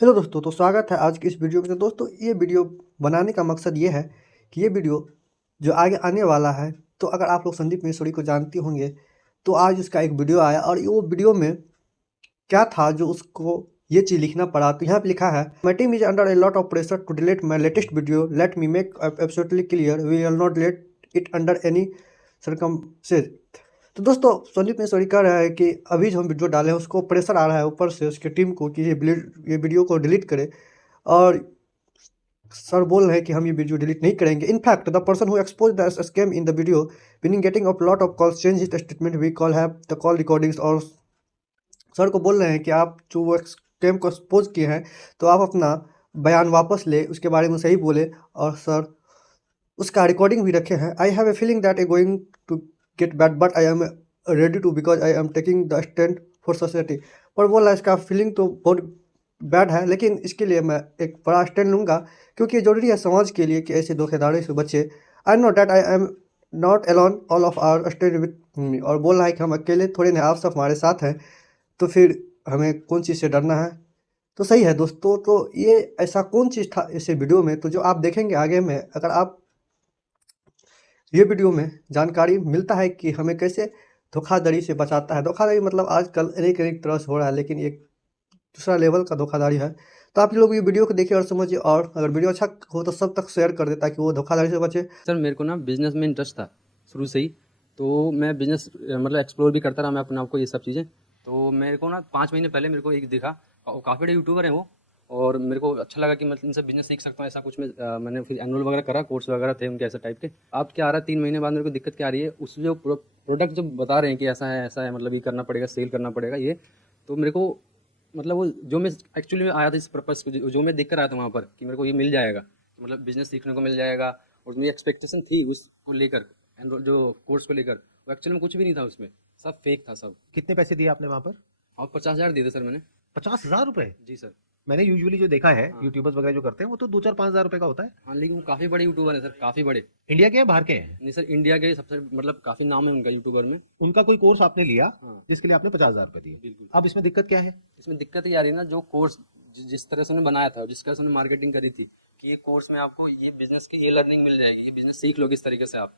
Hello दोस्तों, तो स्वागत है आज की इस वीडियो में। तो दोस्तों, ये वीडियो बनाने का मकसद ये है कि ये वीडियो जो आगे आने वाला है, तो अगर आप लोग संदीप महेश्वरी को जानते होंगे, तो आज उसका एक वीडियो आया और वो वीडियो में क्या था जो उसको ये चीज़ लिखना पड़ा। तो यहाँ पे लिखा है, my team is under a lot of pressure to delete my latest video, let me make absolutely clear we will not let it under any circumstance. तो दोस्तों, संदीप महेश्वरी कह रहा है कि अभी जो हम वीडियो डाले हैं उसको प्रेशर आ रहा है ऊपर से उसकी टीम को कि ये वीडियो को डिलीट करे। और सर बोल रहे हैं कि हम ये वीडियो डिलीट नहीं करेंगे। In fact the person who expose the scam in the video meaning getting of lot of calls change his statement we call have the call recordings. और सर को बोल रहे हैं कि आप जो वो स्कैम को एक्सपोज किए हैं तो आप अपना बयान वापस ले, उसके बारे में सही बोले। और सर उसका रिकॉर्डिंग भी रखे हैं। I have a feeling that I going to get bad but I am ready to because I am taking the stand for society. पर बोल रहा है इसका फीलिंग तो बहुत बैड है, लेकिन इसके लिए मैं एक बड़ा स्टैंड लूँगा क्योंकि ये जरूरी है समाज के लिए कि ऐसे धोखेधड़ी से बचे। I know that I am not alone, all of are stand with me. और बोल रहा है कि हम अकेले थोड़े नहीं, आप सब हमारे साथ हैं, तो फिर हमें कौन चीज़ से डरना है। तो सही है दोस्तों। तो ये ऐसा कौन चीज़ था इस वीडियो में, तो जो आप देखेंगे आगे में, अगर आप ये वीडियो में जानकारी मिलता है कि हमें कैसे धोखाधड़ी से बचाता है। धोखाधड़ी मतलब आजकल अनेक अनेक तरह से हो रहा है, लेकिन एक दूसरा लेवल का धोखाधड़ी है। तो आप लोग ये वीडियो को देखिए और समझिए, और अगर वीडियो अच्छा हो तो सब तक शेयर कर दे ताकि वो धोखाधड़ी से बचे। सर मेरे को ना बिजनेस में इंटरेस्ट था शुरू से ही, तो मैं बिजनेस मतलब एक्सप्लोर भी करता रहा मैं अपने आप को ये सब चीज़ें। तो मेरे को ना 5 महीने पहले मेरे को एक दिखा, काफ़ी बड़े यूट्यूबर हैं वो, और मेरे को अच्छा लगा कि मैं इनसे बिजनेस सीख सकता हूँ ऐसा कुछ। मैंने फिर एनुअल वगैरह करा, कोर्स वगैरह थे उनके ऐसा टाइप के। अब क्या आ रहा है 3 महीने बाद मेरे को दिक्कत क्या आ रही है, उस जो प्रोडक्ट जो बता रहे हैं कि ऐसा है मतलब ये करना पड़ेगा, सेल करना पड़ेगा ये। तो मेरे को मतलब वो जो मैं एक्चुअली में आया था इस पर्पज़ को, जो मैं देख कर आया था वहाँ पर कि मेरे को ये मिल जाएगा, मतलब बिजनेस सीखने को मिल जाएगा। और मेरी एक्सपेक्टेशन थी उसको लेकर, जो कोर्स को लेकर, वो एक्चुअली में कुछ भी नहीं था उसमें, सब फेक था सब। कितने पैसे दिए आपने वहां पर? और 50,000 दिए थे सर मैंने। 50,000 रुपए? जी सर। मैंने यूजुअली जो देखा है हाँ यूट्यूबर्स वगैरह जो करते हैं वो तो 2-4-5 हजार रुपए का होता है। हाँ, लेकिन वो काफ़ी बड़े यूट्यूबर हैं सर, काफ़ी बड़े। इंडिया के हैं बाहर के हैं? नहीं सर, इंडिया के सबसे मतलब काफ़ी नाम है उनका यूट्यूबर में। उनका कोई कोर्स आपने लिया हाँ जिसके लिए आपने 50,000 रुपए दिए? बिल्कुल। अब इसमें दिक्कत क्या है? इसमें दिक्कत ये आ रही है ना, जो कोर्स जिस तरह से उन्होंने बनाया था, जिस तरह से उन्होंने मार्केटिंग करी थी कि ये कोर्स में आपको ये बिजनेस की ये लर्निंग मिल जाएगी, ये बिजनेस सीख लोगे इस तरीके से आप।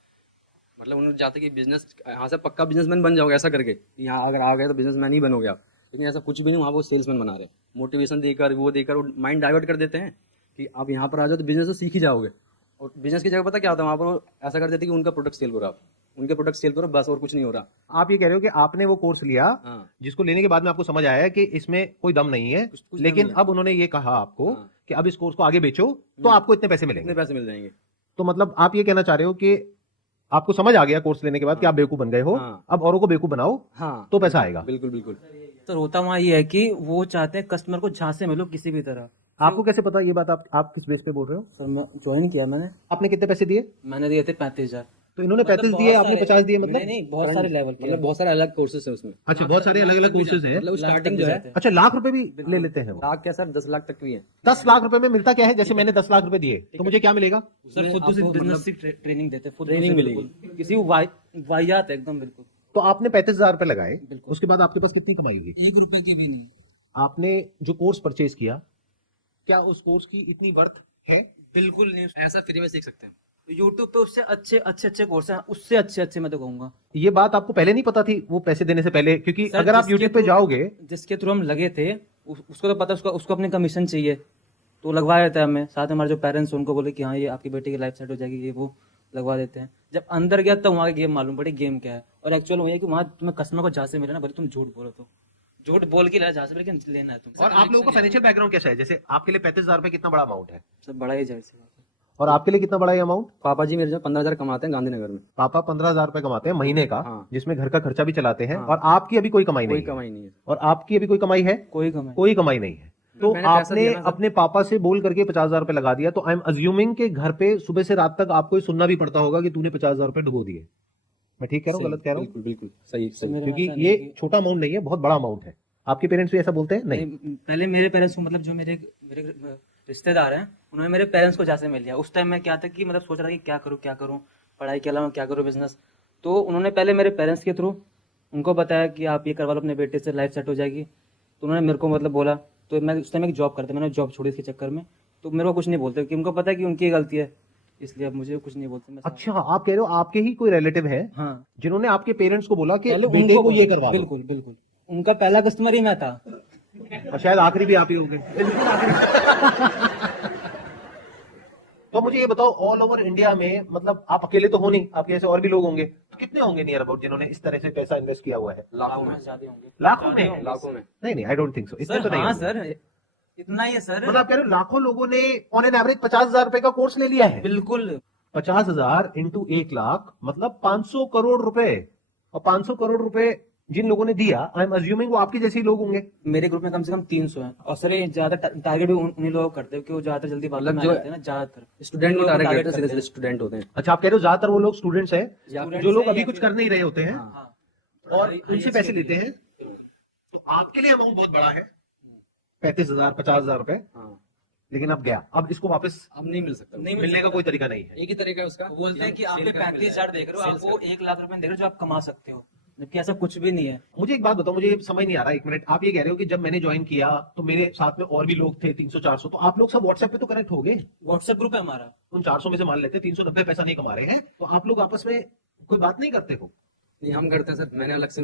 मतलब उन्होंने चाहते कि बिजनेस यहाँ से पक्का बिजनेसमैन बन जाओगे ऐसा करके, कि यहाँ अगर आ गए तो बिजनेसमैन ही बनोगे आप। लेकिन ऐसा कुछ भी नहीं, वहाँ वो सेल्समैन बना रहे हैं। मोटिवेशन देकर वो देकर वो माइंड डाइवर्ट कर देते हैं कि आप यहाँ पर आ जाओ तो बिजनेस तो सीख ही जाओगे। और बिजनेस की जगह पता क्या होता है वहाँ पर, वो ऐसा कर देते हैं कि उनका प्रोडक्ट सेल करो आप, उनके प्रोडक्ट सेल करो बस, और कुछ नहीं हो रहा। आप ये कह रहे हो कि आपने वो कोर्स लिया हाँ जिसको लेने के बाद में आपको समझ आया कि इसमें कोई दम नहीं है, कुछ लेकिन नहीं है। अब उन्होंने ये कहा आपको हाँ कि अब इस कोर्स को आगे बेचो तो आपको इतने पैसे कितने मिलेंगे। पैसे मिल जाएंगे। तो मतलब आप ये कहना चाह रहे हो कि आपको समझ आ गया कोर्स लेने के बाद कि हाँ आप बेवकूफ बन गए हो, हाँ अब औरों को बेवकूफ बनाओ हाँ तो पैसा आएगा। बिल्कुल बिल्कुल। सर होता वहाँ ये है कि वो चाहते हैं कस्टमर को झांसे में लो किसी भी तरह। आपको कैसे पता ये बात? आप किस बेस पे बोल रहे हो? सर मैं ज्वाइन किया आपने कितने पैसे दिए? मैंने दिए थे 35,000। तो इन्होंने मतलब 35 बहुत दिए, आपने सारे- 50 दिए, मतलब? नहीं नहीं, बहुत सारे लेवल के मतलब बहुत सारे अलग कोर्सेज है उसमें। अच्छा, बहुत सारे अलग अलग कोर्सेज हैं। मतलब लाख स्टार्टिंग तक जो भी है जाते हैं। अच्छा, लाख रुपए भी ले लेते हैं वो? लाख क्या सर, 10 लाख तक भी है। 10 लाख रुपए में मिलता क्या है? जैसे मैंने 10 लाख रुपए दिए तो मुझे क्या मिलेगा? सर खुद से बिजनेस की ट्रेनिंग देते, खुद ट्रेनिंग से मिलेगी। बिल्कुल। किसी को वाहियात है एकदम बिल्कुल। तो आपने 35,000 रुपए लगाए, उसके बाद आपके पास कितनी कमाई हुई? 1 रुपए की भी नहीं। आपने जो कोर्स परचेज किया, क्या उस कोर्स की इतनी वर्थ है? बिल्कुल नहीं। ऐसा फ्री में सीख सकते हैं। यूट्यूब पे उससे अच्छे अच्छे अच्छे कोर्स हैं, उससे अच्छे अच्छे मैं तो कहूंगा। ये बात आपको पहले नहीं पता थी वो पैसे देने से पहले? क्योंकि सर, अगर आप जिसके यूट्यूब पे थ्रू- जाओगे, जिसके थ्रू हम लगे थे उसको तो पता, उसको अपने कमीशन चाहिए तो लगवा देता है हमें। साथ में हमारे जो पेरेंट्स उनको बोले कि हाँ ये आपकी बेटी की लाइफ सेट हो जाएगी, ये वो लगवा देते हैं। जब अंदर गया तब वहाँ गेम मालूम पड़ी गेम क्या है। और एक्चुअल वही है कि वहाँ तुम्हें कस्टमर को जहाँ से मिले ना, भले तुम झूठ बोलो तो झूठ बोल के जहाँ से, लेकिन लेना है तुम। और आप लोगों का फाइनेंशियल बैकग्राउंड कैसा है? जैसे आपके लिए 35,000 रुपए कितना बड़ा अमाउंट है, सब बड़ा ही जाहिर सी बात है। और आपके लिए कितना बड़ा है अमाउंट? पापा जी मेरे जो 15,000 कमाते हैं गांधीनगर में। पापा 15,000 रुपए कमाते हैं महीने का, हाँ। जिसमें घर का खर्चा भी चलाते हैं, हाँ। और आपकी अभी कोई कमाई कोई नहीं है। कमाई नहीं है। और आपकी अभी कोई कमाई है? कोई कमाई कोई कमाई नहीं है। तो मैंने पैसा आपने दिया ना सर। अपने पापा से बोल करके 50,000 रुपए लगा दिया, तो आई एम अज्यूमिंग कि घर पे सुबह से रात तक आपको ये सुनना भी पड़ता होगा कि तूने 50,000 रुपए डुबो दिए। मैं ठीक कह रहा हूँ, गलत कह रहा हूँ? बिल्कुल बिल्कुल सही सही। मेरे क्योंकि वहाँ ऐसा ये नहीं है छोटा अमाउंट नहीं है, बहुत बड़ा अमाउंट है। आपके पेरेंट्स भी ऐसा बोलते हैं? नहीं। पहले मेरे पेरेंट्स को, मतलब जो मेरे मेरे रिश्तेदार हैं, उन्होंने मेरे पेरेंट्स को जहाँ से मिल लिया। उस टाइम में क्या था कि मतलब सोच रहा कि क्या करूँ पढ़ाई के अलावा क्या करूँ बिजनेस। तो उन्होंने पहले मेरे पेरेंट्स के थ्रू उनको बताया कि आप ये करवा लो अपने बेटे से, लाइफ सेट हो जाएगी। तो उन्होंने मेरे को मतलब बोला तो मैं उस टाइम एक जॉब करता, मैंने जॉब छोड़ी इसके चक्कर में, तो मेरे को कुछ नहीं बोलते क्योंकि उनको पता है कि उनकी गलती है, इसलिए अब मुझे कुछ नहीं बोलते। मैं अच्छा, आप कह रहे हो आपके ही कोई रिलेटिव है हाँ, जिन्होंने आपके पेरेंट्स को बोला कि पहले बेटे उनको को ये करवा दो। बिल्कुल बिल्कुल, उनका पहला कस्टमर ही मैं था। और शायद आखिरी भी आप ही होंगे। तो मुझे ये बताओ, ऑल ओवर इंडिया में, मतलब आप अकेले तो हो नहीं, आपके ऐसे और भी लोग होंगे, तो कितने होंगे नियर अबाउट जिन्होंने इस तरह से पैसा इन्वेस्ट किया हुआ है? लाखों में, ज्यादा होंगे, लाखों में? लाखों में। नहीं, आई डोंट थिंक सो, इतने सर। तो नहीं हाँ होंगे। सर, इतना ही है सर। मतलब आप कह रहे हो लाखों लोगों ने ऑन एन एवरेज 50,000 रुपए का कोर्स ले लिया है? बिल्कुल। 50,000 इंटू 1 लाख मतलब 500 करोड़ रुपए। और 500 करोड़ रुपए जिन लोगों ने दिया, आई एम अज्यूमिंग वो आपके जैसे ही लोग होंगे। मेरे ग्रुप में कम से कम 300 हैं, और सर ये ज्यादा टारगेट भी उन्हीं लोगों को करते हैं, क्योंकि वो ज्यादातर जल्दी बात में मतलब आ जो जाते हैं ना, ज्यादातर स्टूडेंट को लोगों को टारगेट target करते हैं, करते सीधे स्टूडेंट होते हैं। अच्छा, आप कह रहे हो ज्यादातर वो लोग स्टूडेंट्स हैं Students जो लोग हैं अभी या कुछ फिर- कर नहीं रहे होते हैं हाँ, और उनसे पैसे लेते हैं। तो आपके लिए अमाउंट बहुत बड़ा है, 35,000 50,000 रुपए, हाँ, लेकिन अब गया, अब इसको वापस अब नहीं मिल सकता। नहीं मिलने का कोई तरीका नहीं है। एक ही तरीका है उसका, बोलते हैं कि सेल आपके करके मिल 35,000 देख रहे हो, जाएगा। आपको 1 लाख रुपए देख रहे हो जो आप कमा सकते हो, जबकि ऐसा कुछ भी नहीं है। मुझे एक बात बताओ, मुझे ये समझ नहीं आ रहा, एक मिनट। आप ये कह रहे हो कि जब मैंने ज्वाइन किया तो मेरे साथ में और भी लोग थे 300 400, तो आप लोग सब व्हाट्सएप पे तो कनेक्ट हो गए। व्हाट्सएप ग्रुप है हमारा। उन 400 में से मान लेते हैं 390 पैसा नहीं कमा रहे हैं, तो आप लोग आपस में कोई बात नहीं करते हो? नहीं, हम करते हैं सर। मैंने अलग से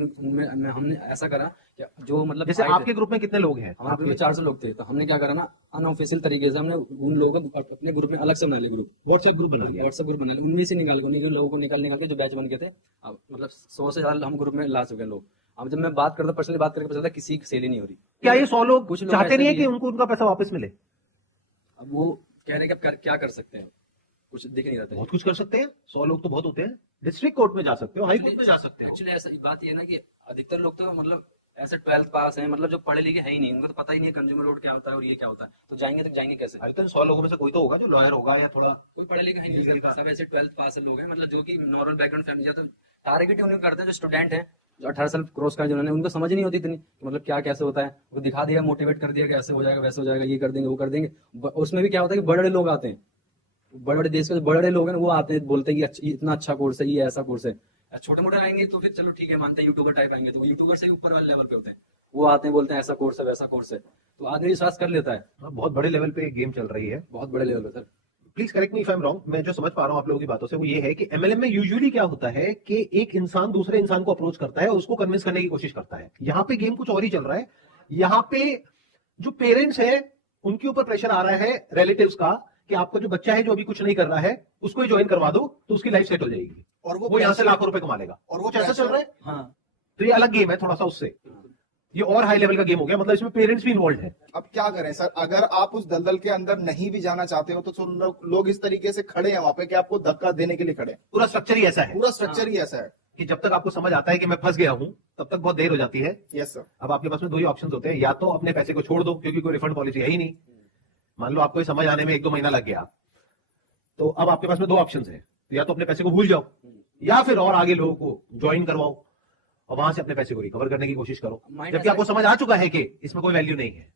हमने ऐसा करा कि जो मतलब जैसे आए थे, आपके ग्रुप में कितने लोग हैं? हमारे ग्रुप में 400 लोग थे, तो हमने क्या करा ना, अनऑफिशियल तरीके से हमने उन लोगों को अपने ग्रुप में अलग से बना लिया, ग्रुप व्हाट्सएप ग्रुप बना लिया। व्हाट्सएप ग्रुप बना लिया, उन्हीं से निकाल के, उन्हीं के लोगों को निकाल के जो बैच बन गए थे। अब मतलब 100 से ज्यादा हम ग्रुप में ला चुके हैं लोग। अब जब मैं बात करता, पर्सनली बात करके पता चलता किसी की सेल ही नहीं हो रही। क्या ये 100 लोग कुछ लोग चाहते ऐसे नहीं है भी कि हैं। उनको उनका पैसा वापस मिले? अब वो कह रहे हैं कि अब क्या कर सकते हैं, कुछ दिख नहीं रहा था। बहुत कुछ कर सकते हैं, 100 लोग तो बहुत होते हैं। डिस्ट्रिक्ट कोर्ट में जा सकते हो, हाई कोर्ट में जा सकते हो। एक्चुअली ऐसा बात ये है ना कि अधिकतर लोग तो मतलब ऐसे 12th पास हैं, मतलब जो पढ़े लिखे है ही नहीं, उनको तो पता ही नहीं है कंज्यूमर रोड क्या होता है और ये क्या होता है, तो जाएंगे कैसे? अरे तो 100 लोगों में से कोई तो होगा जो लॉयर होगा या थोड़ा। कोई पढ़े लिखे है नहीं, सब ऐसे 12th पास लोग हैं, मतलब जो कि नॉर्मल बैकग्राउंड फैमिली। तो टारगेट उन्हें करते हैं जो स्टूडेंट हैं, जो 18 साल क्रॉस कर, जिन्होंने, उनको समझ नहीं होती इतनी कि मतलब क्या कैसे होता है, वो दिखा दिया, मोटिवेट कर दिया कि ऐसे हो जाएगा वैसे हो जाएगा, ये कर देंगे वो कर देंगे। उसमें भी क्या होता है कि बड़े बड़े लोग आते हैं, बड़े बड़े देश के बड़े बड़े लोग हैं, वो आते हैं, बोलते हैं कि इतना अच्छा कोर्स है, ये ऐसा कोर्स है। छोटे मोटे आएंगे तो फिर चलो ठीक है, मानते हैं यूट्यूबर टाइप आएंगे, तो वो यूट्यूबर से ऊपर वाले लेवल पे होते हैं, वो आते हैं बोलते हैं ऐसा कोर्स है वैसा कोर्स है, तो आदमी विश्वास कर लेता है। बहुत बड़े लेवल पे गेम चल रही है। बहुत बड़े लेवल पे sir. Please correct me if I am wrong. मैं जो समझ पा रहा हूँ आप लोगों की बातों से वो ये है कि एमएलएम में यूजुअली क्या होता है कि एक इंसान दूसरे इंसान को अप्रोच करता है और उसको कन्विंस करने की कोशिश करता है। यहाँ पे गेम कुछ और ही चल रहा है। यहाँ पे जो पेरेंट्स है उनके ऊपर प्रेशर आ रहा है रिलेटिव्स का कि आपका जो बच्चा है जो अभी कुछ नहीं कर रहा है उसको ही ज्वाइन करवा दो तो उसकी लाइफ सेट हो जाएगी और वो यहाँ से लाखों रुपए कमा लेगा। और वो कैसा चल रहा है? हाँ, तो ये अलग गेम है थोड़ा सा उससे, ये और हाई लेवल का गेम हो गया, मतलब इसमें पेरेंट्स भी इन्वॉल्व है। अब क्या करें सर, अगर आप उस दलदल के अंदर नहीं भी जाना चाहते हो तो लोग इस तरीके से खड़े हैं वहां पे कि आपको धक्का देने के लिए खड़े हैं। पूरा स्ट्रक्चर ही ऐसा है पूरा स्ट्रक्चर ही ऐसा है। कि जब तक आपको समझ आता है कि मैं फंस गया हूं तब तक बहुत देर हो जाती है। Yes sir. अब आपके पास में दो ही ऑप्शंस होते हैं, या तो अपने पैसे को छोड़ दो क्योंकि कोई रिफंड पॉलिसी है ही नहीं। मान लो आपको ये समझ आने में 1-2 महीना लग गया, तो अब आपके पास में 2 ऑप्शंस है, या तो अपने पैसे को भूल जाओ या फिर और आगे लोगों को ज्वाइन करवाओ और वहां से अपने पैसे को रिकवर करने की कोशिश करो, जबकि आपको समझ आ चुका है कि इसमें कोई वैल्यू नहीं है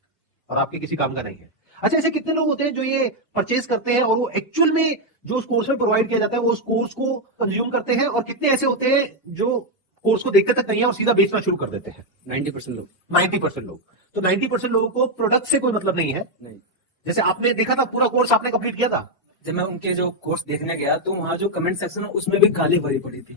और आपके किसी काम का नहीं है। अच्छा, ऐसे कितने लोग होते हैं जो ये परचेज करते हैं और वो एक्चुअल में जो उस कोर्स में प्रोवाइड किया जाता है वो उस कोर्स को कंज्यूम करते हैं, और कितने ऐसे होते हैं जो कोर्स को देखते तक नहीं है और सीधा बेचना शुरू कर देते हैं? 90% लोग। 90% लोग। तो 90% लोगों को प्रोडक्ट से कोई मतलब नहीं है। नहीं, जैसे आपने देखा था पूरा कोर्स आपने कंप्लीट किया था, जब मैं उनके जो कोर्स देखने गया तो वहाँ जो कमेंट सेक्शन है उसमें भी गाली भरी पड़ी थी।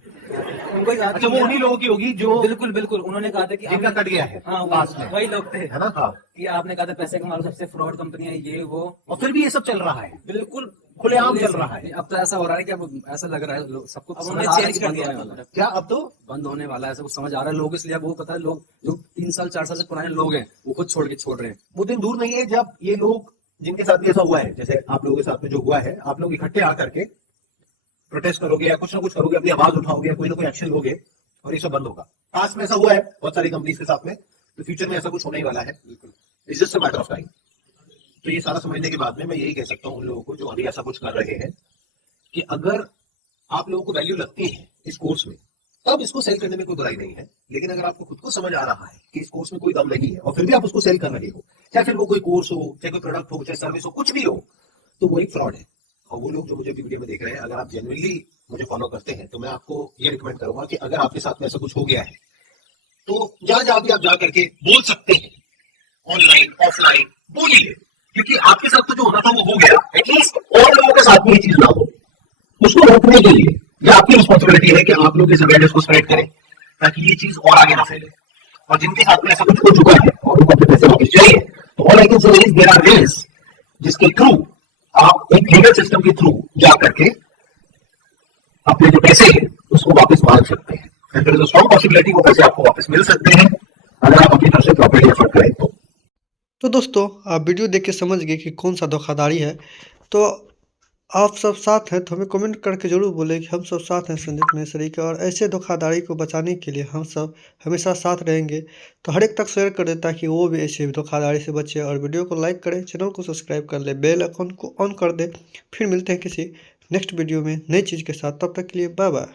उनको कहा अच्छा वो उन्हीं लोगों की होगी जो बिल्कुल बिल्कुल, उन्होंने कहा था कि जिनका आपने- कट गया है हाँ, पास में, वही लोग थे, है ना? हाँ। कि आपने कहा था पैसे कमा लो, सबसे फ्रॉड कंपनी है ये वो, और फिर भी ये सब चल रहा है, बिल्कुल खुलेआम चल रहा है। अब तो ऐसा हो रहा है कि अब ऐसा लग रहा है सबको अब समझ उन्होंने आ रहा है चेंज कि कर बंद दिया होने वाला है। क्या अब तो बंद होने वाला है, सब कुछ समझ आ रहा है लोग, इसलिए अब वो पता है, लोग जो 3 साल 4 साल से पुराने लोग हैं वो खुद छोड़ रहे हैं। वो दिन दूर नहीं है जब ये लोग जिनके साथ भी ऐसा हुआ है, जैसे आप लोगों के साथ में जो हुआ है, आप लोग इकट्ठे आकर के प्रोटेस्ट करोगे या कुछ ना कुछ करोगे, अपनी आवाज उठाओगे या कोई ना कोई एक्शन लोगे और ये सब बंद होगा। पास में ऐसा हुआ है बहुत सारी कंपनीज के साथ में, तो फ्यूचर में ऐसा कुछ होने ही वाला है। It's just a matter of time. तो ये सारा समझने के बाद में मैं यही कह सकता हूँ उन लोगों को जो अभी ऐसा कुछ कर रहे हैं कि अगर आप लोगों को वैल्यू लगती है इस कोर्स में तब इसको सेल करने में कोई बुराई नहीं है, लेकिन अगर आपको खुद को समझ आ रहा है कि इस कोर्स में कोई दम नहीं है और फिर भी आप उसको सेल कर रहे हो, चाहे फिर वो कोई कोर्स हो, चाहे कोई प्रोडक्ट हो, चाहे सर्विस हो, कुछ भी हो, तो वो एक फ्रॉड है। और वो लोग जो मुझे वीडियो में देख रहे हैं, अगर आप जेन्युइनली मुझे फॉलो करते हैं तो मैं आपको ये रिकमेंड करूंगा कि अगर आपके साथ में ऐसा कुछ हो गया है तो जहां भी आप जा करके बोल सकते हैं ऑनलाइन ऑफलाइन बोलिए, क्योंकि आपके साथ तो जो होना था वो हो गया, एटलीस्ट और लोगों के साथ में ये चीज ना हो। उसको रोकने के लिए ये आपकी रिस्पॉन्सिबिलिटी है कि आप लोग इस अवेयरनेस को स्प्रेड करें ताकि ये चीज और आगे ना फैले। और जिनके साथ में ऐसा कुछ हो चुका है और उनको अपने पैसे वापस चाहिए, तो all I can say is there are ways जिसके थ्रू आप एक लीगल सिस्टम के थ्रू जा करके अपने जो पैसे हैं उसको वापस मांग सकते हैं। And there is a strong possibility वो पैसे आपको वापस मिल सकते हैं अगर आप अपनी तरफ से प्रॉपर्ली एफर्ट करें तो दोस्तों आप वीडियो देख के समझ गए कि कौन सा धोखाधड़ी है। तो आप सब साथ हैं तो हमें कमेंट करके ज़रूर बोलें कि हम सब साथ हैं संदीप मिश्री के, और ऐसे धोखाधड़ी को बचाने के लिए हम सब हमेशा साथ रहेंगे। तो हर एक तक शेयर कर दें ताकि वो भी ऐसे धोखाधड़ी से बचे, और वीडियो को लाइक करें, चैनल को सब्सक्राइब कर ले, बेल आइकन को ऑन कर दे। फिर मिलते हैं किसी नेक्स्ट वीडियो में नई चीज़ के साथ, तब तक के लिए बाय बाय।